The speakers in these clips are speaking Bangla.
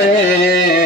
রে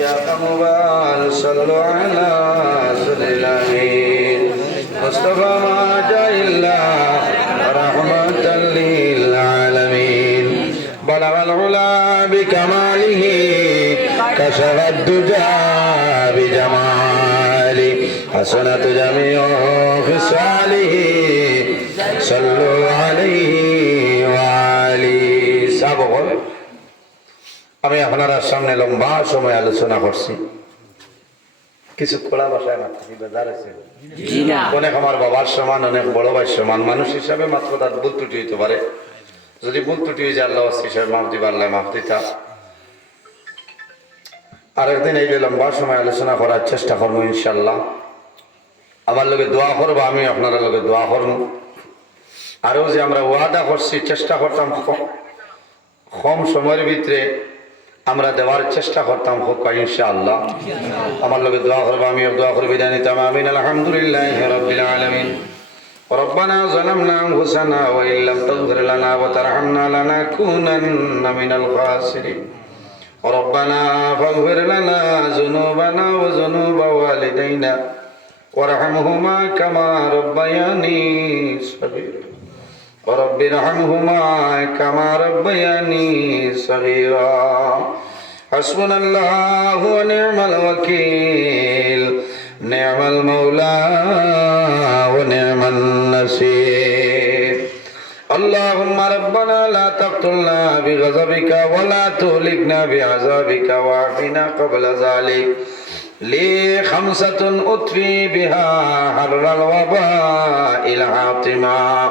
يا قمبال صلوا على سيد الأمين مصطفى ما جاء إلا رحمة للعالمين بلغ العلا بكماله كشف الدجى بجماله حسنت جميع خصاله صلوا عليه আমি আপনারা সামনে লম্বা সময় আলোচনা করছি। কিছু খোলা ভাষায় মাত্র বেজার আছে অনেক আমার বাবার সমান অনেক বড় ভাই সমান। মানুষ হিসাবে মাত্র তার ভুল ত্রুটি হইতে পারে। যদি ভুল ত্রুটি হয়ে যায় আল্লাহ হিসাবে মাফ দিবা আল্লাহ মাফ দিতা। আরেকদিন এই যে লম্বা সময় আলোচনা করার চেষ্টা করব ইনশাল্লাহ আমার লোকে দোয়া করব আমি আপনারা লোকে দোয়া করব। আরও যে আমরা ওয়াদা করছি চেষ্টা করতাম কম সময়ের ভিতরে আমরা দেওয়ার চেষ্টা করতাম হোক ইনশাআল্লাহ আমার লোকে দোয়া করবো আমি দোয়া করবি জানিতাম আমিন আলহামদুলিল্লাহ রবিল আলমিন ربنا ظلمنا أنفسنا وإن لم تغفر لنا وترحمنا لنكونن من الخاسرين ربنا فاغفر لنا ذنوبنا وذنوب والدينا وارحمهما كما ربياني صغيرا ورب ارحمهما كما ربياني صغيرا حسبنا الله ونعم الوكيل نعم المولى ونعم النصير اللهم ربنا لا تقتلنا بغضبك ولا تهلكنا بعذابك وعافنا قبل ذلك لي خمسة أطفي بها حر الوباء العاطمة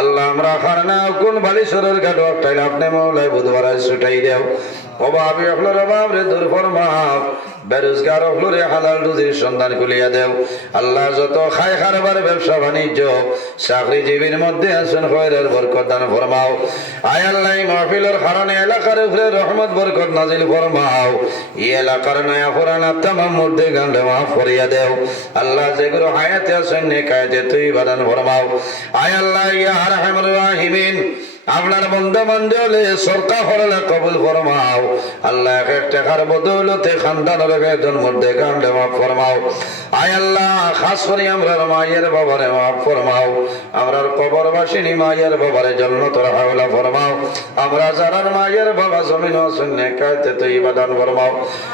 আল্লাহ, আমরা খারনা কোন বালিশ্বরের গাড়ো একটাই আপনি মৌলাই বুধবার ছুটাই দেও। অভাবী আপনার অভাব রে দূর ফরমাও। বেরোজগার হলোরে হালাল রুজির সন্ধান খুলিয়া দেও। আল্লাহ যত খাই খারবার, ব্যবসা বাণিজ্য, চাকরিজীবীর মধ্যে আছেন, খয়রের বরকত দান ফরমাও। আয় আল্লাহ মাহফিলের কারণে এলাকার উপরে রহমত, বরকত নাজিল ফরমাও। এই এলাকার নয়া পুরানা তামাম মধ্যে গান্ডে মাফ করিয়া দেও। আল্লাহ যেগুলো হায়াতে আছেন, নেকায়তে তুই বাদান ফরমাও। আয় আল্লাহ, ইয়া রাহমার রাহিমিন। আপনার বন্ধু বান্ধবলে সরকার হলে কবুল ফরমাও। আল্লাহ এক এক টাকার বদৌলতে খানদানের একজন মধ্যে গান্ডে মাফ ফরমাও। আয় আল্লাহ, খাস করে আমরা মায়ের বাবারে মাফ ফরমাও। আমরার কবরবাসিনী মায়ের বাবারে জন্ম তোর হাওলা ফরমাও। আমরা যারার মায়ের বাবা জমিন শূন্য কাইতে তো ইবাদান ফরমাও।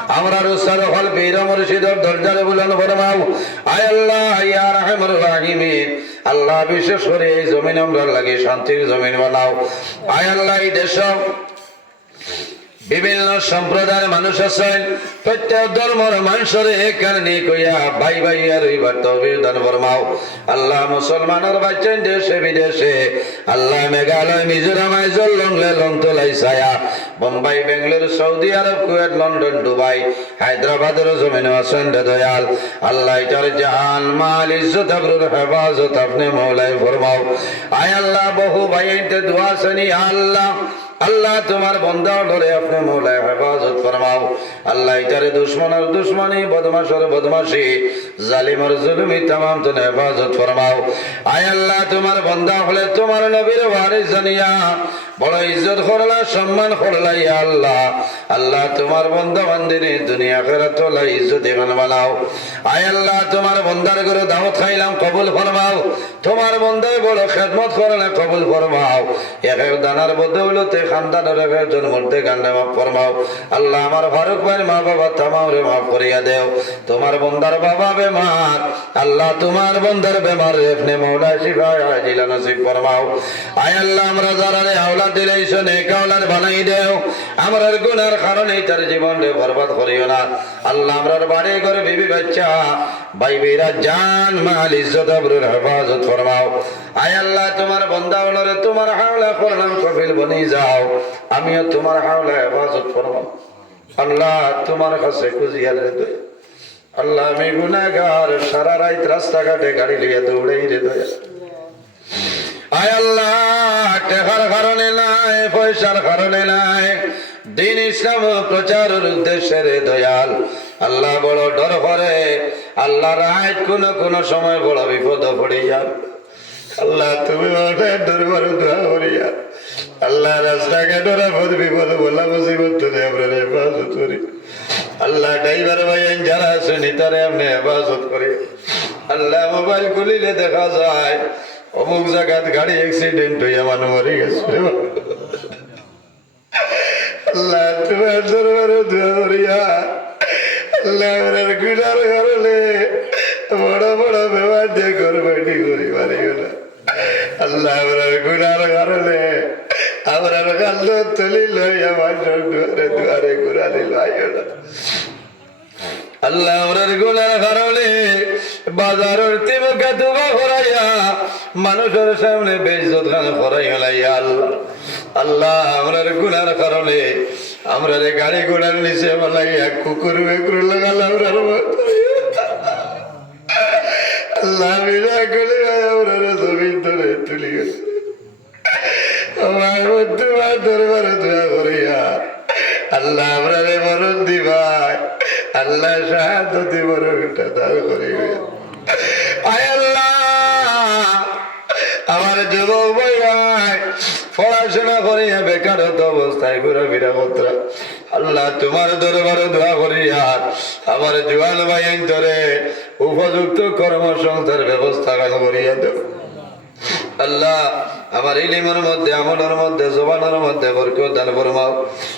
আমরা রুসার হল বীর মুর্শিদর দরজারে বুলান ফরমাও। আয় আল্লাহ, ইয়া রাহমার রাহিমিন। আল্লাহ বিশেষ করে এই জমিন আমরা লাগে শান্তির জমিন বানাও। আয় আল্লাহ এই দেশ বিভিন্ন সম্প্রদায়ের মানুষ আছেন, প্রত্যেক ধর্মের মানুষের এখানে কইয়া ভাই ভাই আর তবিদান ফরমাও। আল্লাহ মুসলমানের বাচ্চান দেশে, বিদেশে, আল্লাহ মেঘালয়, মিজোরাম, আইজল, লংলে লং তোলাই ছায়া, Bombay, Bengaluru, Saudi Arab, Kuwait, London, Dubai, হায়দ্রাবাদের জমিন আছেন দয়াল। আল্লাহ এটার জাহান মাল ইজ্জত, আবরুর হেফাজত আপনি মৌলাই ফরমাও। আয় আল্লাহ, বহু ভাই দোয়া শনি, আল্লাহ আল্লাহ তোমার বন্ধা ধরে আপনি মৌলায় হেফাজত ফরমাও। আল্লাহ ইতারে দুশ্মনের দুশ্মনী বদমাসর বদমাসি জালিমর জুলুমি তামাম তুমি হেফাজত ফরমাও। আয় আল্লাহ তোমার বন্ধা হলে তোমার নবীর ওয়ারিস জানিয়া, বড় ইজ্জত করলা সম্মান করলা ইয়া আল্লাহ। আল্লাহ তোমার বন্ধা বান্দিনী দুনিয়া খেরা তোলা ইজ্জত এখানে বানাও। আয় আল্লাহ তোমার বন্ধার করে দাওয়াত খাইলাম, কবুল ফরমাও। তোমার বন্ধায় বড় খেদমত করলে কবুল ফরমাও। এক এক দানার বদৌলতে আল্লাহ তোমার তোমার হেফাজত ফরমাও আয় আল্লাহ, তোমার বন্দা তোমার হাওলা করলাম কফিল বনি যাও। আমিও তোমার হাওলা হেফাজত ফরমাও আল্লাহ তোমার কাছে খুঁজিয়া রে দয়া আল্লাহ আমি গুনাগার সারা রাত রাস্তাঘাটে গাড়ি লিয়ে দৌড়েই রে দয়া। আয় আল্লাহ, টাকার কারণে নাই, পয়সার কারণে নাই। দিন ইসলাম প্রচারের উদ্দেশ্যে রে দয়াল। আল্লাহ বড় ডর করে। আল্লাহ রায় কোন কোন সময় বড় বিপদ পড়ে যান। আল্লাহ তুমি আমরা আল্লাহ ড্রাইভার ভাই যারা শুনি তারে আপনি হেফাজত করি। আল্লাহ মোবাইল খুলিলে দেখা যায়, অমুক জায়গাত গাড়ি অ্যাক্সিডেন্ট হইয়া মানুষ মরে গেছে আল্লাহ তোমার করিয়া, আল্লাহ আমার ঘরলে বড় বড় ব্যবহার দিয়ে ঘর বাড়ি করি পারি আল্লাহ আমার গুড়ার ঘরলে আমার কান্দ তুলি লই আমার দুয়ারে দুয়ারে আমরার গুনার কারণে মানুষের সামনে আল্লাহ আমরার কারণে আমরা রে গাড়ি ঘোড়ার নিচে বলাইয়া কুকুর বেকুর আমরার আল্লাহ আমরার জমিন ধরে তুলি গেছে আমার মধ্যে দরবারে দোয়া করিয়া আল্লাহ আমরা রে মরণ দিবাই আল্লাহ সাহায্য দিব আমার যুবক ভাই পড়াশোনা করিয়া বেকারত্ব অবস্থায় ঘুরে ফিরা পত্রা আল্লাহ তোমার দরবারে দোয়া করিয়া আমার জোয়ান ভাই ধরে উপযুক্ত কর্মসংস্থার ব্যবস্থা করিয়া দেব আল্লাহ, আমার ইলিমের মধ্যে, আমলের মধ্যে, জবানের মধ্যে বরকত দান ফরমাও।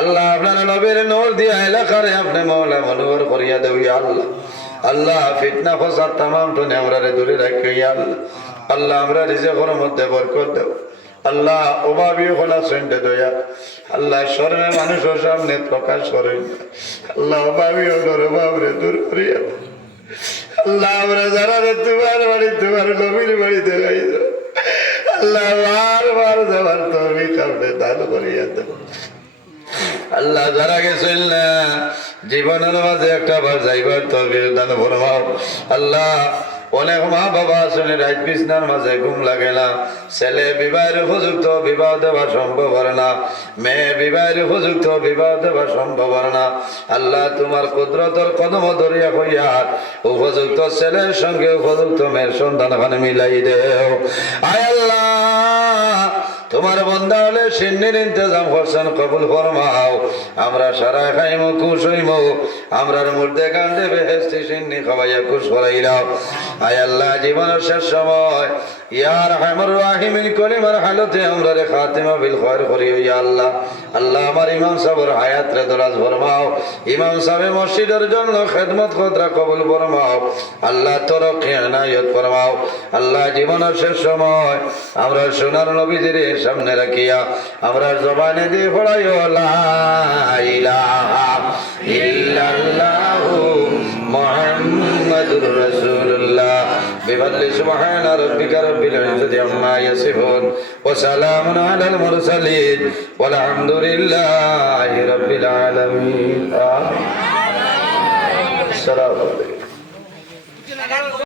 আল্লাহ আপনার নবীর নূর দিয়া এলাকারে আপনি মৌলা মনোহর করিয়া দেব আল্লাহ। আল্লাহ ফিতনা ফসাদ তামাম তো আমরারে দূরে রাখি আল্লাহ। আল্লাহ আমরা রিজেকের মধ্যে বরকত দেব। আল্লাহ অভাবী হলা সন্ধ্যে দয়া। আল্লাহ শর্মে মানুষের সামনে প্রকাশ করেন। আল্লাহ অভাবী হলোর অভাব রে দূর করিয়া আল্লাহ আমরা যারা রে তোমার বাড়ি তোমার নবীর বাড়িতে গাইছ আল্লাহ বারবার যাবার তুমি কাউকে দান করিয়া দেব। আল্লাহ যারা গেছিল না, জীবনের মাঝে একটা বার যাইবার তবে দান ফরমাও। আল্লাহ, অনেক মা বাবা আসলে রাত বিছনার মাঝে ঘুম লাগে না। ছেলে বিবাহের উপযুক্ত বিবাহ দেওয়া সম্ভব হয় না। মেয়ে বিবাহের উপযুক্ত বিবাহ দেওয়া সম্ভব হয় না। আল্লাহ, তোমার কুদরতর কদম ধরিয়া হইয়া উপযুক্ত ছেলের সঙ্গে উপযুক্ত মেয়ের সন্তান মিলাই দেও। আয় আল্লাহ! তোমার বন্ধা হলে সিন্নির ইন্তজাম করছেন কবুল ফরমাও। আমরা সারা খাইমো খুশ হইমো। আমরার মুর্দে কান্দে বেহেস্তি সিন্নি খাওয়াইয়া খুশ করাইলাও আয় আল্লাহ, জীবনের শেষ সময়। ইয়ার হামর রাহিমিন কলিমার হালতে বিল খয়র আল্লাহ। আল্লাহ আমার ইমাম সাহেবের হায়াত রে দরাজ ফরমাও। ইমাম সাহেব মসজিদের জন্য খেদমত কতরা কবুল ফরমাও। আল্লাহ তোর আল্লাহ জীবনের শেষ সময় আমরা সোনার সামনে রাখিয়া আমরা জবানে দিয়ে পড়াই মোহাম্মদুর রাসূলুল্লাহ বিবাদলি সুবহান রাব্বিকা রাব্বিল ইজ্জতি আম্মা ইয়াসিফুন ওয়া সালামুন আলাল মুরসালিন ওয়া আলহামদুলিল্লাহি আসসালামু আলাইকুম।